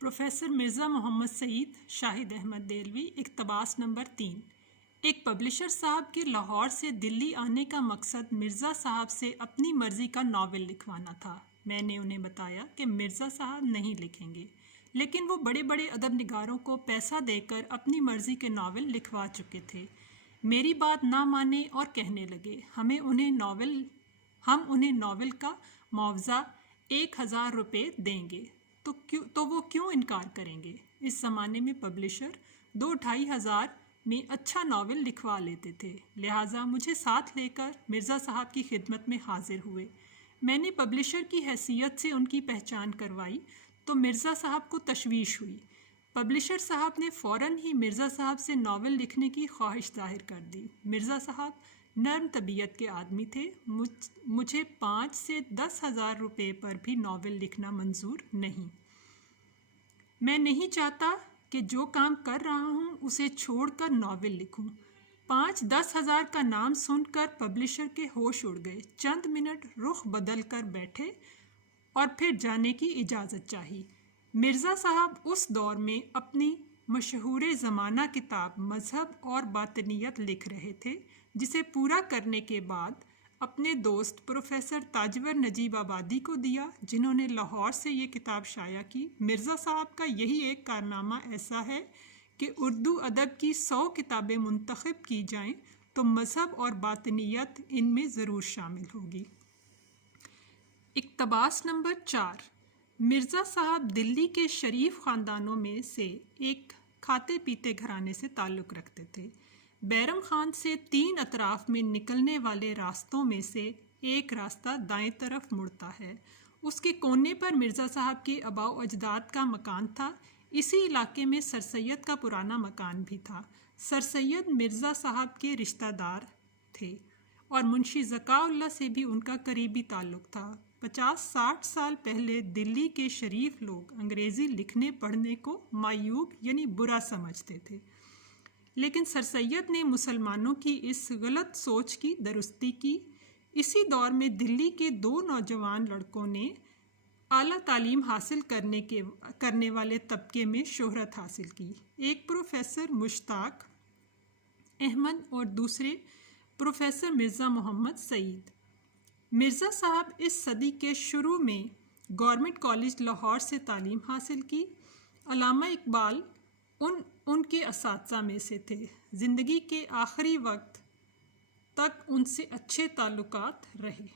Professor Mirza Mohammad Saeed Shahid Ahmad Dehlvi इक़्तिबास number 3। एक publisher साहब के लाहौर से दिल्ली आने का मकसद मिर्ज़ा साहब से अपनी मर्ज़ी का नावल लिखवाना था। मैंने उन्हें बताया कि मिर्ज़ा साहब नहीं लिखेंगे, लेकिन वो बड़े बड़े अदब निगारों को पैसा देकर अपनी मर्ज़ी के नावल लिखवा चुके थे। मेरी बात ना माने और कहने लगे हम उन्हें नावल का मुआवजा 1000 रुपये देंगे। तो वो क्यों इनकार करेंगे? इस ज़माने में पब्लिशर 2-2.5 हज़ार में अच्छा नावल लिखवा लेते थे। लिहाजा मुझे साथ लेकर मिर्ज़ा साहब की खिदमत में हाजिर हुए। मैंने पब्लिशर की हैसियत से उनकी पहचान करवाई तो मिर्ज़ा साहब को तशवीश हुई। पब्लिशर साहब ने फ़ौरन ही मिर्ज़ा साहब से नावल लिखने की ख्वाहिश ज़ाहिर कर दी। मिर्ज़ा साहब नर्म तबीयत के आदमी थे। मुझे 5 से 10 हज़ार रुपये पर भी नावल लिखना मंजूर नहीं। मैं नहीं चाहता कि जो काम कर रहा हूँ उसे छोड़कर नावल लिखूँ। 5-10 हज़ार का नाम सुनकर पब्लिशर के होश उड़ गए। चंद मिनट रुख बदल कर बैठे और फिर जाने की इजाज़त चाहिए। मिर्ज़ा साहब उस दौर में अपनी मशहूर ज़माना किताब मज़हब और बातनियत लिख रहे थे, जिसे पूरा करने के बाद अपने दोस्त प्रोफेसर ताजवर नजीब आबादी को दिया, जिन्होंने लाहौर से ये किताब शाया की। मिर्ज़ा साहब का यही एक कारनामा ऐसा है कि उर्दू अदब की 100 किताबें मुंतखब की जाएं तो मज़हब और बातनियत इनमें ज़रूर शामिल होगी। इक़्तिबास नंबर 4। मिर्ज़ा साहब दिल्ली के शरीफ ख़ानदानों में से एक खाते पीते घराने से ताल्लुक़ रखते थे। बैरम खान से 3 अतराफ़ में निकलने वाले रास्तों में से एक रास्ता दाएं तरफ मुड़ता है। उसके कोने पर मिर्ज़ा साहब के आबाओ अजदाद का मकान था। इसी इलाके में सर सैयद का पुराना मकान भी था। सर सैयद मिर्ज़ा साहब के रिश्तेदार थे और मुंशी ज़काउल्लाह से भी उनका करीबी ताल्लुक़ था। 50-60 साल पहले दिल्ली के शरीफ लोग अंग्रेज़ी लिखने पढ़ने को मायूब यानी बुरा समझते थे, लेकिन सर सैयद ने मुसलमानों की इस गलत सोच की दुरुस्ती की। इसी दौर में दिल्ली के 2 नौजवान लड़कों ने आला तालीम हासिल करने वाले तबके में शोहरत हासिल की। एक प्रोफेसर मुश्ताक अहमद और दूसरे प्रोफेसर मिर्ज़ा मोहम्मद सईद। मिर्ज़ा साहब इस सदी के शुरू में गवर्नमेंट कॉलेज लाहौर से तालीम हासिल की। अल्लामा इकबाल उनके असातिज़ा में से थे। ज़िंदगी के आखिरी वक्त तक उनसे अच्छे ताल्लुकात रहे।